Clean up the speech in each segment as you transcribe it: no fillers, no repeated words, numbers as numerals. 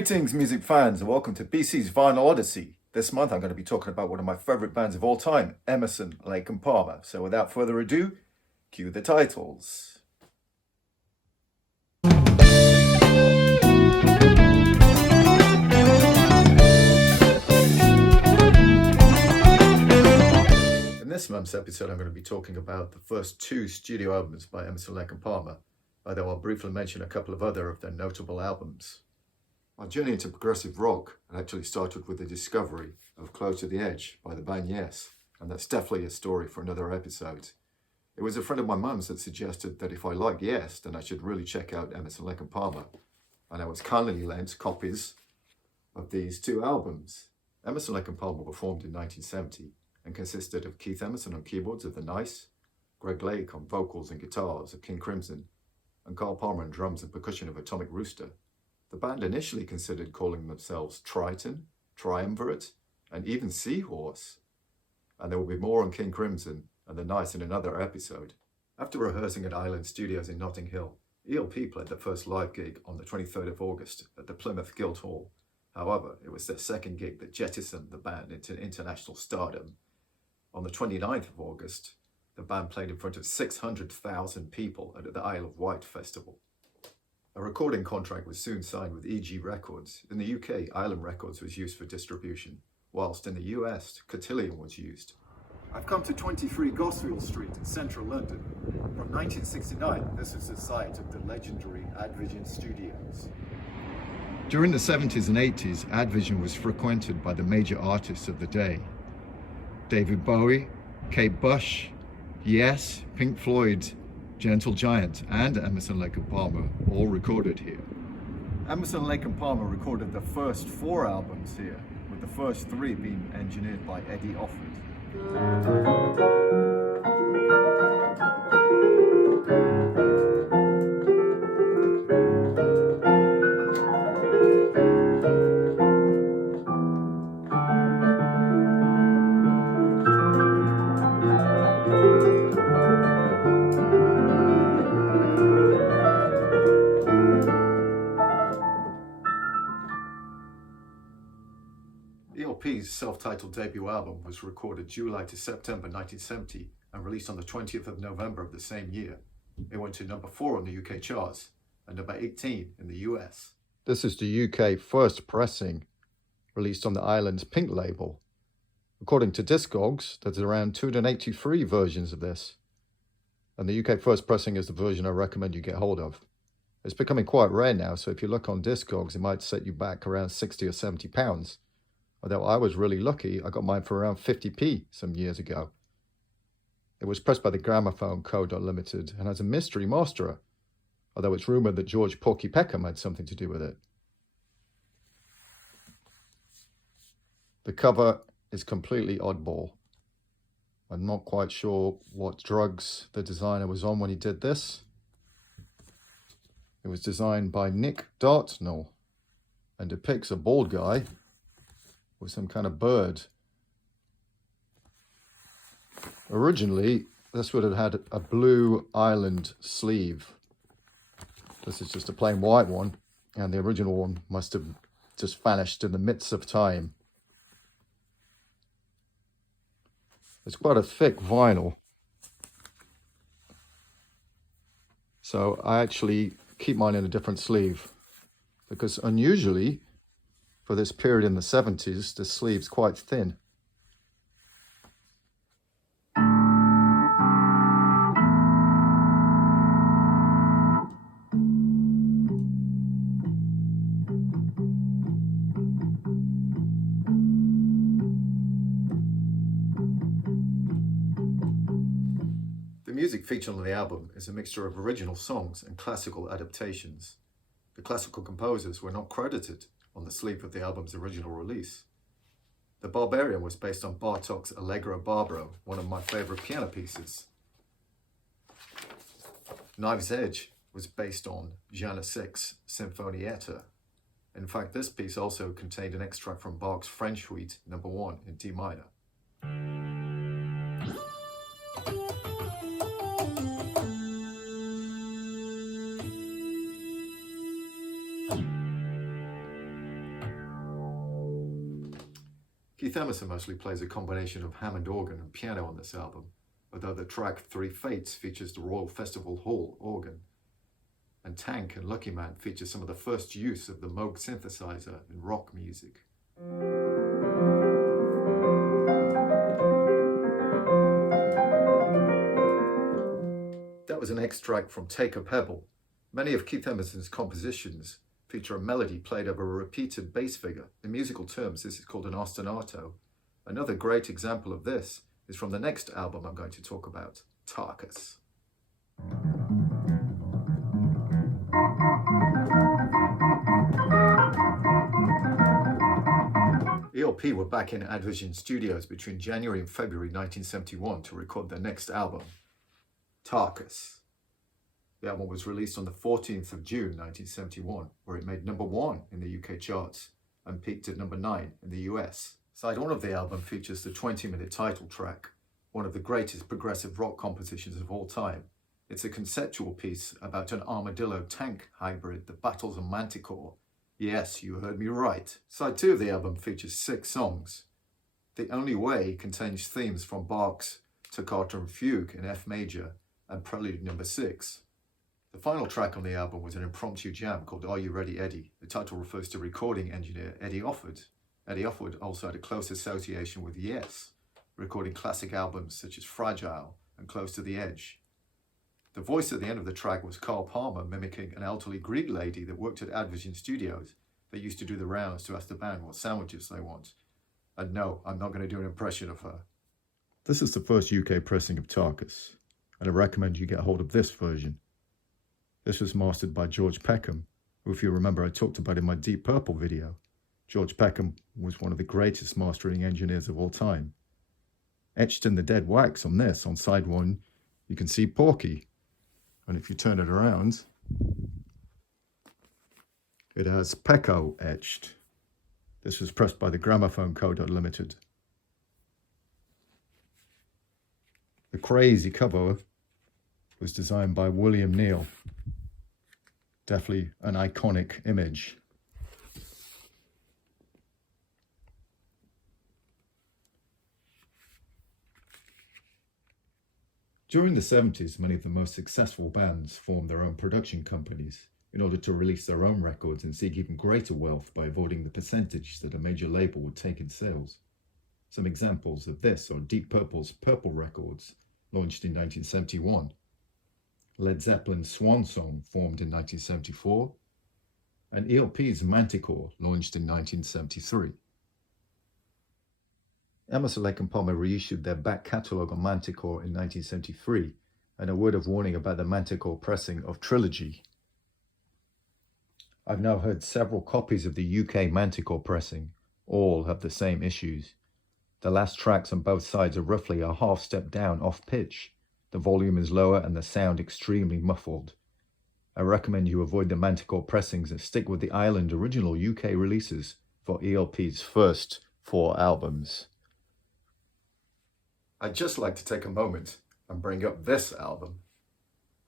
Greetings, music fans, and welcome to BC's Vinyl Odyssey. This month I'm going to be talking about one of my favorite bands of all time, Emerson, Lake and Palmer. So without further ado, cue the titles. In this month's episode, I'm going to be talking about the first two studio albums by Emerson, Lake and Palmer, although I'll briefly mention a couple of other of their notable albums. My journey into progressive rock had actually started with the discovery of Close to the Edge by the band Yes, and that's definitely a story for another episode. It was a friend of my mum's that suggested that if I liked Yes, then I should really check out Emerson, Lake and Palmer, and I was kindly lent copies of these two albums. Emerson, Lake and Palmer were formed in 1970 and consisted of Keith Emerson on keyboards of The Nice, Greg Lake on vocals and guitars of King Crimson, and Carl Palmer on drums and percussion of Atomic Rooster. The band initially considered calling themselves Triton, Triumvirate, and even Seahorse. And there will be more on King Crimson and The Nice in another episode. After rehearsing at Island Studios in Notting Hill, ELP played their first live gig on the 23rd of August at the Plymouth Guildhall. However, it was their second gig that jettisoned the band into international stardom. On the 29th of August, the band played in front of 600,000 people at the Isle of Wight Festival. A recording contract was soon signed with EG Records. In the UK, Island Records was used for distribution, whilst in the US, Cotillion was used. I've come to 23 Gosfield Street in central London. From 1969, this was the site of the legendary Advision Studios. During the 70s and 80s, Advision was frequented by the major artists of the day. David Bowie, Kate Bush, Yes, Pink Floyd, Gentle Giant, and Emerson, Lake and Palmer all recorded here. Emerson, Lake and Palmer recorded the first 4 albums here, with the first 3 being engineered by Eddie Offord. ELP's self-titled debut album was recorded July to September 1970 and released on the 20th of November of the same year. It went to number 4 on the UK charts and number 18 in the US. This is the UK first pressing, released on the Island's Pink label. According to Discogs, there's around 283 versions of this, and the UK first pressing is the version I recommend you get hold of. It's becoming quite rare now, so if you look on Discogs, it might set you back around 60 or 70 pounds. Although I was really lucky, I got mine for around 50p some years ago. It was pressed by the Gramophone Co. Limited and has a mystery masterer, although it's rumoured that George Porky Peckham had something to do with it. The cover is completely oddball. I'm not quite sure what drugs the designer was on when he did this. It was designed by Nick Dartnell and depicts a bald guy with some kind of bird. Originally, this would have had a blue island sleeve. This is just a plain white one, and the original one must have just vanished in the midst of time. It's quite a thick vinyl. So I actually keep mine in a different sleeve, because unusually, for this period in the 70s, the sleeve's quite thin. The music featured on the album is a mixture of original songs and classical adaptations. The classical composers were not credited on the sleeve of the album's original release. The Barbarian was based on Bartók's Allegro Barbaro, one of my favourite piano pieces. Knife's Edge was based on Janus VI's Sinfonietta. In fact, this piece also contained an extract from Bach's French Suite No. 1 in D minor. Keith Emerson mostly plays a combination of Hammond organ and piano on this album, although the track Three Fates features the Royal Festival Hall organ, and Tank and Lucky Man feature some of the first use of the Moog synthesizer in rock music. That was an extract from Take a Pebble. Many of Keith Emerson's compositions feature a melody played over a repeated bass figure. In musical terms, this is called an ostinato. Another great example of this is from the next album I'm going to talk about, Tarus. ELP were back in Advision Studios between January and February 1971 to record their next album, Tarus. The album was released on the 14th of June 1971, where it made #1 in the UK charts and peaked at #9 in the US. Side 1 of the album features the 20-minute title track, one of the greatest progressive rock compositions of all time. It's a conceptual piece about an armadillo tank hybrid that battles a manticore. Yes, you heard me right. Side 2 of the album features 6 songs. The Only Way contains themes from Bach's Toccata and Fugue in F major and Prelude No. 6. The final track on the album was an impromptu jam called Are You Ready, Eddie? The title refers to recording engineer Eddie Offord. Eddie Offord also had a close association with Yes, recording classic albums such as Fragile and Close to the Edge. The voice at the end of the track was Carl Palmer, mimicking an elderly Greek lady that worked at Advision Studios that used to do the rounds to ask the band what sandwiches they want. And no, I'm not going to do an impression of her. This is the first UK pressing of Tarus, and I recommend you get hold of this version. This was mastered by George Peckham, who, if you remember, I talked about in my Deep Purple video. George Peckham was one of the greatest mastering engineers of all time. Etched in the dead wax on this, on side 1, you can see Porky. And if you turn it around, it has Pecco etched. This was pressed by the Gramophone Co. Limited. The crazy cover was designed by William Neal. Definitely an iconic image. During the 70s, many of the most successful bands formed their own production companies in order to release their own records and seek even greater wealth by avoiding the percentage that a major label would take in sales. Some examples of this are Deep Purple's Purple Records, launched in 1971, Led Zeppelin's Swan Song, formed in 1974, and ELP's Manticore, launched in 1973. Emerson, Lake and Palmer reissued their back catalogue on Manticore in 1973, and a word of warning about the Manticore pressing of Trilogy. I've now heard several copies of the UK Manticore pressing. All have the same issues. The last tracks on both sides are roughly a half step down off pitch. The volume is lower and the sound extremely muffled. I recommend you avoid the Manticore pressings and stick with the Ireland original UK releases for ELP's first 4 albums. I'd just like to take a moment and bring up this album.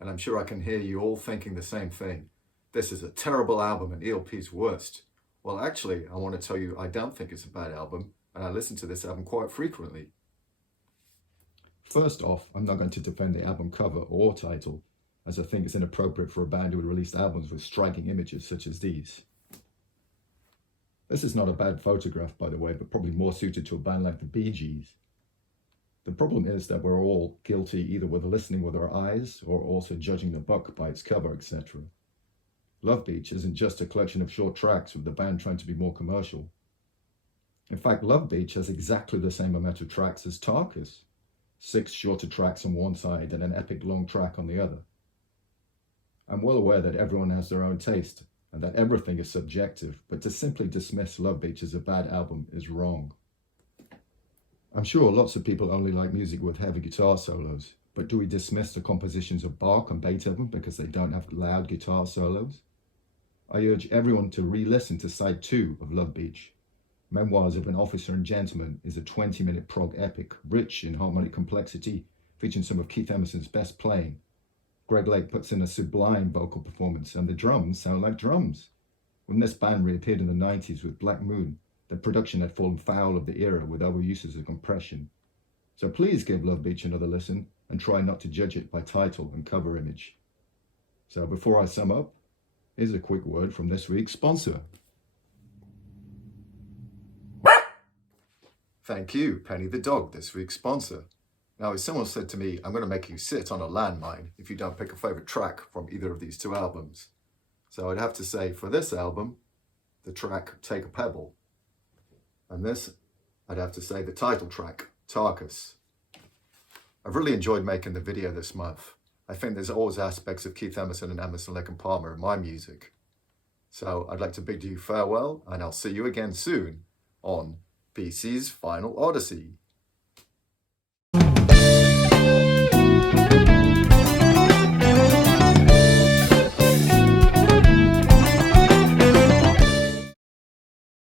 And I'm sure I can hear you all thinking the same thing. This is a terrible album and ELP's worst. Well, actually, I want to tell you I don't think it's a bad album, and I listen to this album quite frequently. First off, I'm not going to defend the album cover or title, as I think it's inappropriate for a band who would release albums with striking images such as these. This is not a bad photograph, by the way, but probably more suited to a band like the Bee Gees. The problem is that we're all guilty either with listening with our eyes or also judging the book by its cover, etc. Love Beach isn't just a collection of short tracks with the band trying to be more commercial. In fact, Love Beach has exactly the same amount of tracks as Tarus. 6 shorter tracks on one side and an epic long track on the other. I'm well aware that everyone has their own taste and that everything is subjective, but to simply dismiss Love Beach as a bad album is wrong. I'm sure lots of people only like music with heavy guitar solos, but do we dismiss the compositions of Bach and Beethoven because they don't have loud guitar solos? I urge everyone to re-listen to side 2 of Love Beach. Memoirs of an Officer and Gentleman is a 20-minute prog epic, rich in harmonic complexity, featuring some of Keith Emerson's best playing. Greg Lake puts in a sublime vocal performance, and the drums sound like drums. When this band reappeared in the 90s with Black Moon, the production had fallen foul of the era with overuses of compression. So please give Love Beach another listen and try not to judge it by title and cover image. So before I sum up, here's a quick word from this week's sponsor. Thank you, Penny the dog, this week's sponsor. Now, if someone said to me, I'm going to make you sit on a landmine if you don't pick a favourite track from either of these two albums. So I'd have to say, for this album, the track Take a Pebble. And this, I'd have to say the title track, Tarus. I've really enjoyed making the video this month. I think there's always aspects of Keith Emerson and Emerson, Lake and Palmer in my music. So I'd like to bid you farewell, and I'll see you again soon on PC's Vinyl Odyssey.